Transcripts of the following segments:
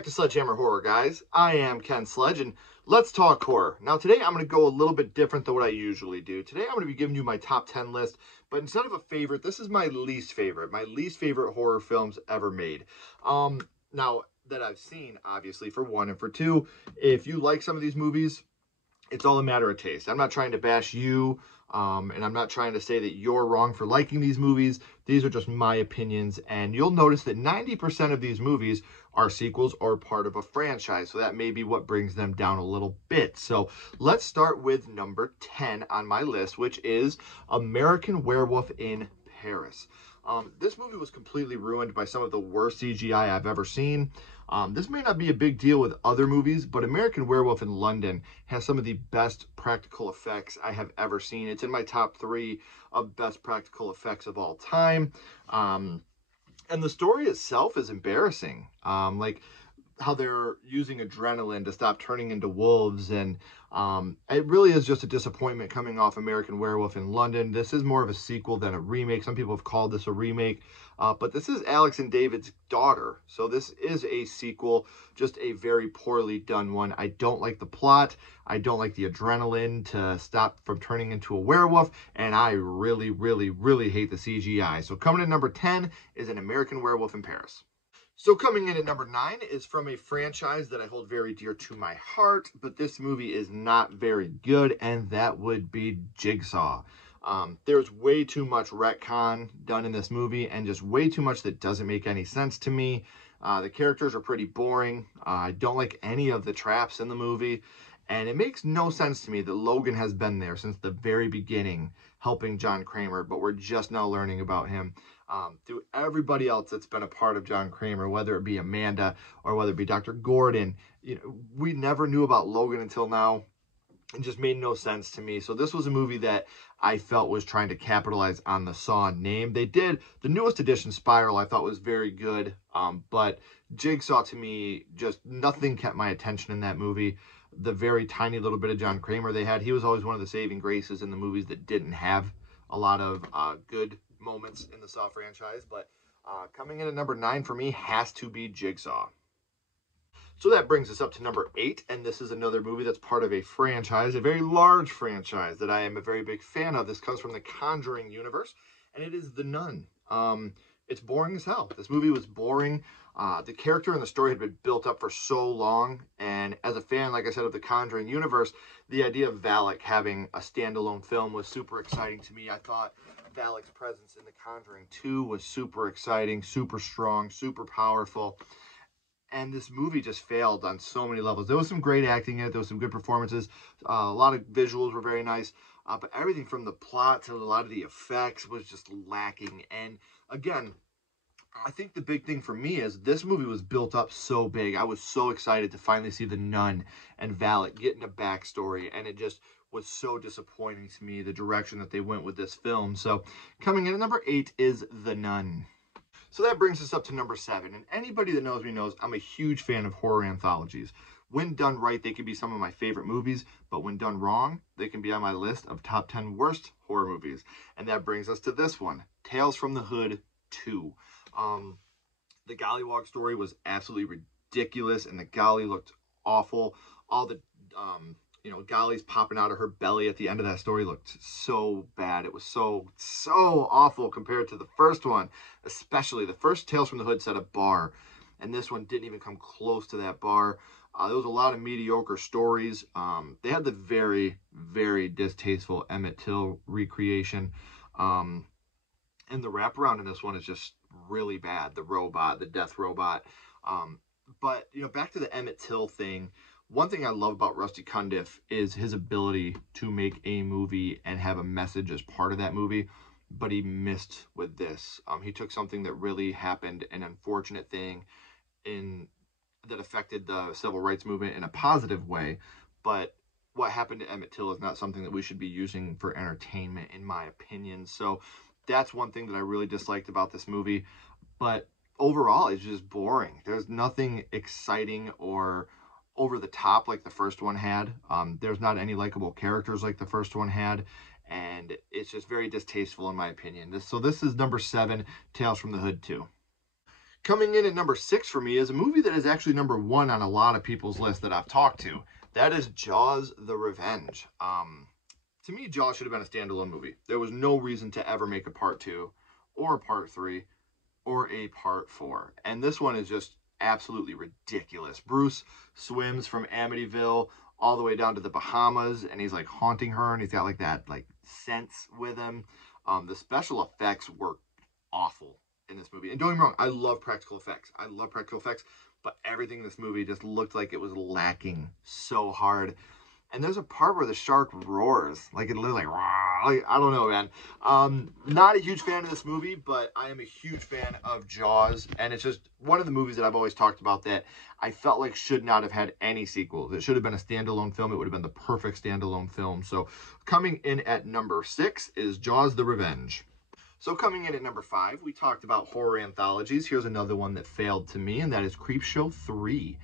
back to Sledgehammer Horror, guys. I am Ken Sledge, and let's talk horror. Now, today I'm going to go a little bit different than what I usually do. Today I'm going to be giving you my top 10 list, but instead of a favorite, this is my least favorite horror films ever made. Now, that I've seen, obviously, for one, and for two, if you like some of these movies, it's all a matter of taste. I'm not trying to bash you, and I'm not trying to say that you're wrong for liking these movies. These are just my opinions, and you'll notice that 90% of these movies are sequels or part of a franchise, so that may be what brings them down a little bit. So let's start with number 10 on my list, which is American Werewolf in Paris. This movie was completely ruined by some of the worst CGI I've ever seen. This may not be a big deal with other movies, but American Werewolf in London has some of the best practical effects I have ever seen. It's in my top 3 of best practical effects of all time. And the story itself is embarrassing. Like how they're using adrenaline to stop turning into wolves, and it really is just a disappointment coming off American Werewolf in London. This is more of a sequel than a remake. Some people have called this a remake, but this is Alex and David's daughter, so this is a sequel, just a very poorly done one. I don't like the plot. I don't like the adrenaline to stop from turning into a werewolf, and I really, really, really hate the CGI. So coming in number 10 is An American Werewolf in Paris. So coming in at number 9 is from a franchise that I hold very dear to my heart, but this movie is not very good, and that would be Jigsaw. There's way too much retcon done in this movie, and just way too much that doesn't make any sense to me. The characters are pretty boring. I don't like any of the traps in the movie, and it makes no sense to me that Logan has been there since the very beginning, helping John Kramer, but we're just now learning about him. Through everybody else that's been a part of John Kramer, whether it be Amanda or whether it be Dr. Gordon, we never knew about Logan until now. It just made no sense to me. So this was a movie that I felt was trying to capitalize on the Saw name. They did. The newest edition, Spiral, I thought was very good, but Jigsaw, to me, just nothing kept my attention in that movie. The very tiny little bit of John Kramer they had, he was always one of the saving graces in the movies that didn't have a lot of good moments in the Saw franchise. But coming in at number 9 for me has to be Jigsaw. So that brings us up to number 8, and this is another movie that's part of a franchise, a very large franchise that I am a very big fan of. This comes from the Conjuring universe, and it is The Nun. It's boring as hell. This movie was boring. The character and the story had been built up for so long, and as a fan, like I said, of the Conjuring universe, the idea of Valak having a standalone film was super exciting to me. I thought Valak's presence in The Conjuring 2 was super exciting, super strong, super powerful. And this movie just failed on so many levels. There was some great acting in it. There was some good performances. A lot of visuals were very nice. But everything from the plot to a lot of the effects was just lacking. And again, I think the big thing for me is this movie was built up so big. I was so excited to finally see the Nun and Valak getting a backstory. And it just was so disappointing to me, the direction that they went with this film. So coming in at number 8 is The Nun. So that brings us up to number 7, and anybody that knows me knows I'm a huge fan of horror anthologies. When done right, they can be some of my favorite movies, but when done wrong, they can be on my list of top 10 worst horror movies. And that brings us to this one, Tales from the Hood 2. The Gollywog story was absolutely ridiculous, and the Golly looked awful. All the Gollies popping out of her belly at the end of that story looked so bad. It was so awful compared to the first one. Especially the first Tales from the Hood set a bar, and this one didn't even come close to that bar. There was a lot of mediocre stories. They had the very, very distasteful Emmett Till recreation. And the wraparound in this one is just really bad. The robot, the death robot. But, back to the Emmett Till thing. One thing I love about Rusty Cundiff is his ability to make a movie and have a message as part of that movie, but he missed with this. He took something that really happened, an unfortunate thing that affected the civil rights movement in a positive way, but what happened to Emmett Till is not something that we should be using for entertainment, in my opinion. So that's one thing that I really disliked about this movie, but overall, it's just boring. There's nothing exciting or over the top like the first one had. There's not any likable characters like the first one had, and it's just very distasteful in my opinion. This is number 7, Tales from the Hood 2. Coming in at number 6 for me is a movie that is actually number 1 on a lot of people's list that I've talked to. That is Jaws: The Revenge. To me, Jaws should have been a standalone movie. There was no reason to ever make a part 2 or a part 3 or a part 4. And this one is just absolutely ridiculous. Bruce swims from Amityville all the way down to the Bahamas, and he's like haunting her, and he's got like that like sense with him. The special effects were awful in this movie. And don't get me wrong, I love practical effects. I love practical effects, but everything in this movie just looked like it was lacking so hard. And there's a part where the shark roars, like it literally, like, I don't know, man. Not a huge fan of this movie, but I am a huge fan of Jaws, and it's just one of the movies that I've always talked about that I felt like should not have had any sequels. It should have been a standalone film. It would have been the perfect standalone film. So coming in at number 6 is Jaws: The Revenge. So coming in at number 5, we talked about horror anthologies. Here's another one that failed to me, and that is Creepshow 3.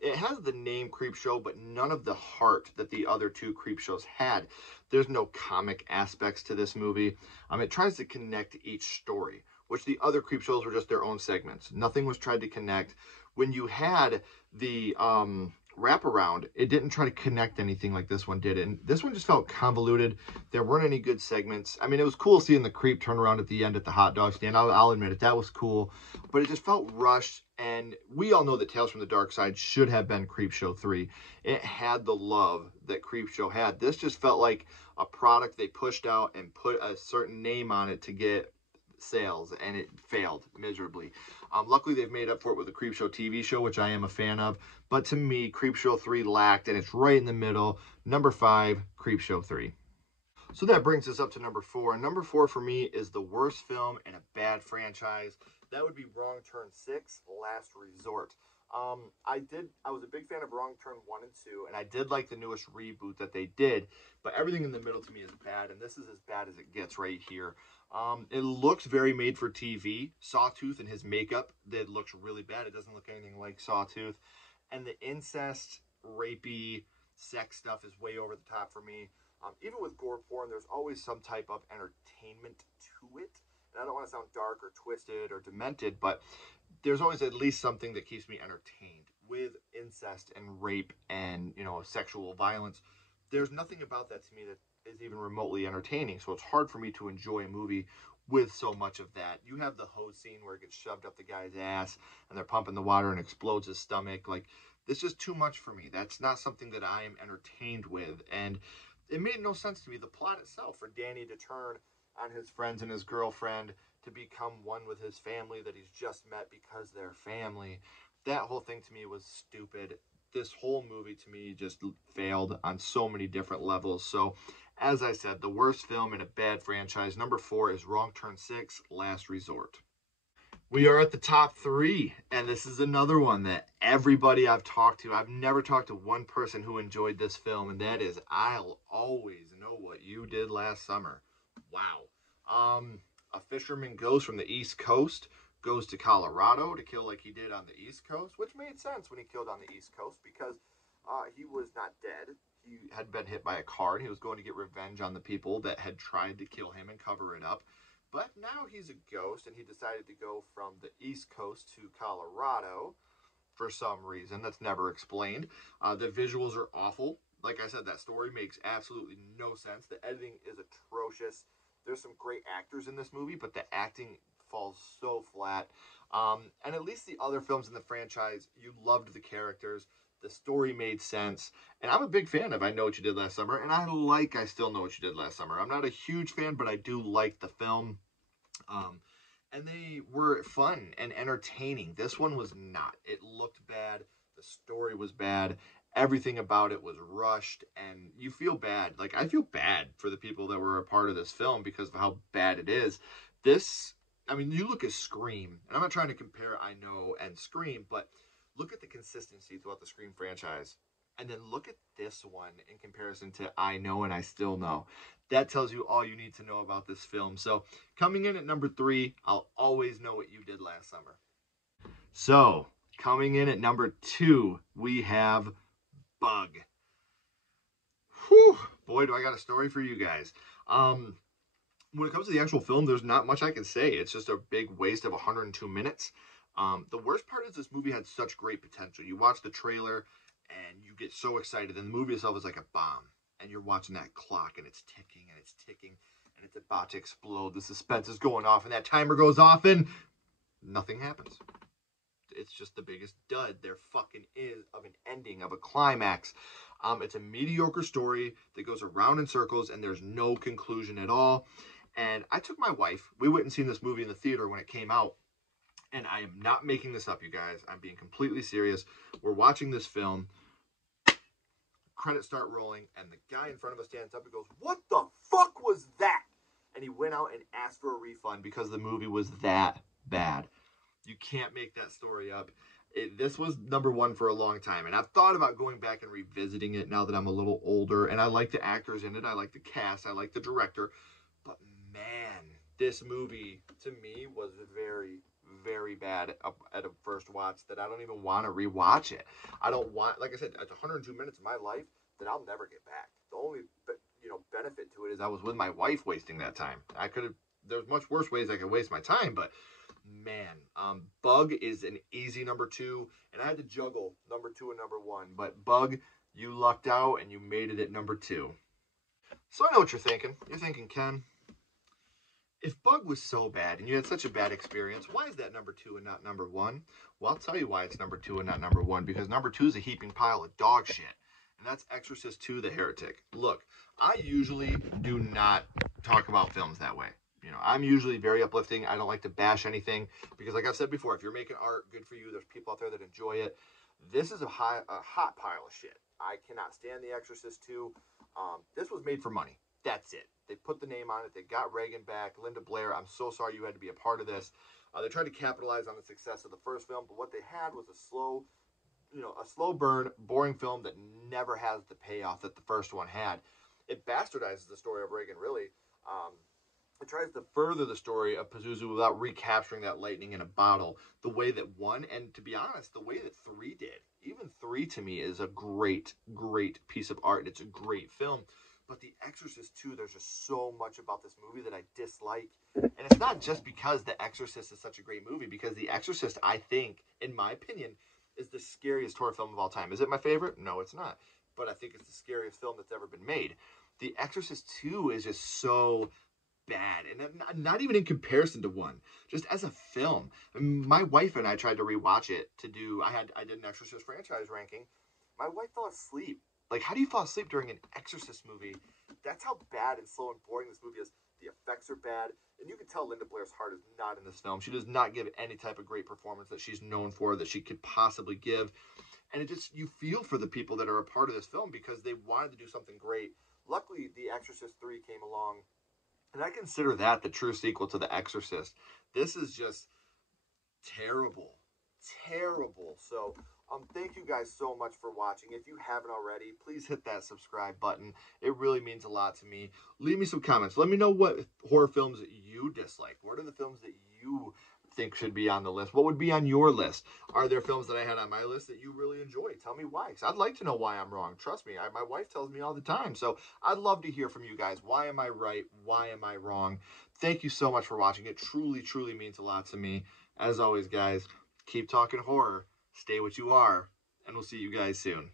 It has the name Creepshow, but none of the heart that the other 2 Creepshows had. There's no comic aspects to this movie. It tries to connect each story, which the other Creepshows were just their own segments. Nothing was tried to connect. When you had the wraparound, it didn't try to connect anything like this one did, and this one just felt convoluted. There weren't any good segments. I mean, it was cool seeing the creep turn around at the end at the hot dog stand. I'll admit it, that was cool, but it just felt rushed. And we all know that Tales from the Dark Side should have been Creepshow 3. It had the love that Creepshow had. This just felt like a product they pushed out and put a certain name on it to get sales, and it failed miserably. Luckily, they've made up for it with the Creepshow TV show, which I am a fan of. But to me, Creepshow 3 lacked, and it's right in the middle. Number 5, Creepshow 3. So that brings us up to number 4. And number 4 for me is the worst film in a bad franchise. That would be Wrong Turn 6, Last Resort. I was a big fan of Wrong Turn 1 and 2, and I did like the newest reboot that they did, but everything in the middle to me is bad, and this is as bad as it gets right here. It looks very made for TV. Sawtooth and his makeup, that looks really bad. It doesn't look anything like Sawtooth. And the incest, rapey, sex stuff is way over the top for me. Even with gore porn, there's always some type of entertainment to it. And I don't want to sound dark or twisted or demented, but there's always at least something that keeps me entertained. With incest and rape and, sexual violence, there's nothing about that to me that is even remotely entertaining. So it's hard for me to enjoy a movie with so much of that. You have the hose scene where it gets shoved up the guy's ass and they're pumping the water and explodes his stomach. Like, it's just too much for me. That's not something that I am entertained with. And it made no sense to me, the plot itself, for Danny to turn on his friends and his girlfriend to become one with his family that he's just met because they're family. That whole thing to me was stupid. This whole movie to me just failed on so many different levels. So, as I said, the worst film in a bad franchise. Number 4 is Wrong Turn 6, Last Resort. We are at the top 3, and this is another one that everybody I've talked to, I've never talked to one person who enjoyed this film, and that is I'll Always Know What You Did Last Summer. Wow. A fisherman goes from the East Coast, goes to Colorado to kill like he did on the East Coast, which made sense when he killed on the East Coast because he was not dead. He had been hit by a car, and he was going to get revenge on the people that had tried to kill him and cover it up. But now he's a ghost, and he decided to go from the East Coast to Colorado for some reason that's never explained. The visuals are awful. Like I said, that story makes absolutely no sense. The editing is atrocious. There's some great actors in this movie, but the acting falls so flat. And at least the other films in the franchise, you loved the characters. The story made sense. And I'm a big fan of I Know What You Did Last Summer. And I Still Know What You Did Last Summer. I'm not a huge fan, but I do like the film. And they were fun and entertaining. This one was not. It looked bad. The story was bad. Everything about it was rushed. And you feel bad. Like, I feel bad for the people that were a part of this film because of how bad it is. You look at Scream. And I'm not trying to compare I Know and Scream, but look at the consistency throughout the Scream franchise. And then look at this one in comparison to I Know and I Still Know. That tells you all you need to know about this film. So, coming in at number 3, I'll Always Know What You Did Last Summer. So, coming in at number 2, we have Bug. Whew, boy, do I got a story for you guys. When it comes to the actual film, there's not much I can say. It's just a big waste of 102 minutes. The worst part is this movie had such great potential. You watch the trailer and you get so excited, and the movie itself is like a bomb. And you're watching that clock, and it's ticking, and it's ticking, and it's about to explode. The suspense is going off, and that timer goes off, and nothing happens. It's just the biggest dud there fucking is of an ending, of a climax. It's a mediocre story that goes around in circles, and there's no conclusion at all. And I took my wife. We went and seen this movie in the theater when it came out. And I am not making this up, you guys. I'm being completely serious. We're watching this film. Credits start rolling, and the guy in front of us stands up and goes, "What the fuck was that?" And he went out and asked for a refund because the movie was that bad. You can't make that story up. This was number one for a long time, and I've thought about going back and revisiting it now that I'm a little older, and I like the actors in it, I like the cast, I like the director, but man, this movie, to me, was very, very bad at a first watch that I don't even want to rewatch it. I don't want, like I said, it's 102 minutes of my life that I'll never get back. The only, benefit to it is I was with my wife wasting that time. There's much worse ways I could waste my time, but man, Bug is an easy number 2, and I had to juggle number 2 and number 1, but Bug, you lucked out and you made it at number 2. So I know what you're thinking. You're thinking, Ken, if Bug was so bad and you had such a bad experience, why is that number 2 and not number 1? Well, I'll tell you why it's number 2 and not number 1, because number 2 is a heaping pile of dog shit, and that's Exorcist 2: The Heretic. Look, I usually do not talk about films that way. I'm usually very uplifting. I don't like to bash anything because, like I've said before, if you're making art, good for you. There's people out there that enjoy it. This is a hot pile of shit. I cannot stand The Exorcist 2. This was made for money. That's it. They put the name on it. They got Reagan back. Linda Blair, I'm so sorry you had to be a part of this. They tried to capitalize on the success of the first film, but what they had was a slow burn, boring film that never has the payoff that the first one had. It bastardizes the story of Reagan, really. It tries to further the story of Pazuzu without recapturing that lightning in a bottle the way that 1, and to be honest, the way that 3 did. Even 3 to me is a great, great piece of art. It's a great film. But The Exorcist 2, there's just so much about this movie that I dislike. And it's not just because The Exorcist is such a great movie, because The Exorcist, I think, in my opinion, is the scariest horror film of all time. Is it my favorite? No, it's not. But I think it's the scariest film that's ever been made. The Exorcist 2 is just so bad, and not even in comparison to 1, just as a film. My wife and I tried to rewatch it I did an Exorcist franchise ranking. My wife fell asleep. Like, how do you fall asleep during an Exorcist movie? That's how bad and slow and boring this movie is. The effects are bad, and you can tell Linda Blair's heart is not in this film. She does not give any type of great performance that she's known for, that she could possibly give. And you feel for the people that are a part of this film because they wanted to do something great. Luckily, The Exorcist 3 came along, and I consider that the true sequel to The Exorcist. This is just terrible. Terrible. So, thank you guys so much for watching. If you haven't already, please hit that subscribe button. It really means a lot to me. Leave me some comments. Let me know what horror films you dislike. What are the films that you think should be on the list? What would be on your list? Are there films that I had on my list that you really enjoy? Tell me why, because I'd like to know why I'm wrong. Trust me, my wife tells me all the time, so I'd love to hear from you guys. Why am I right? Why am I wrong? Thank you so much for watching. It truly, truly means a lot to me. As always, guys, keep talking horror, stay what you are, and we'll see you guys soon.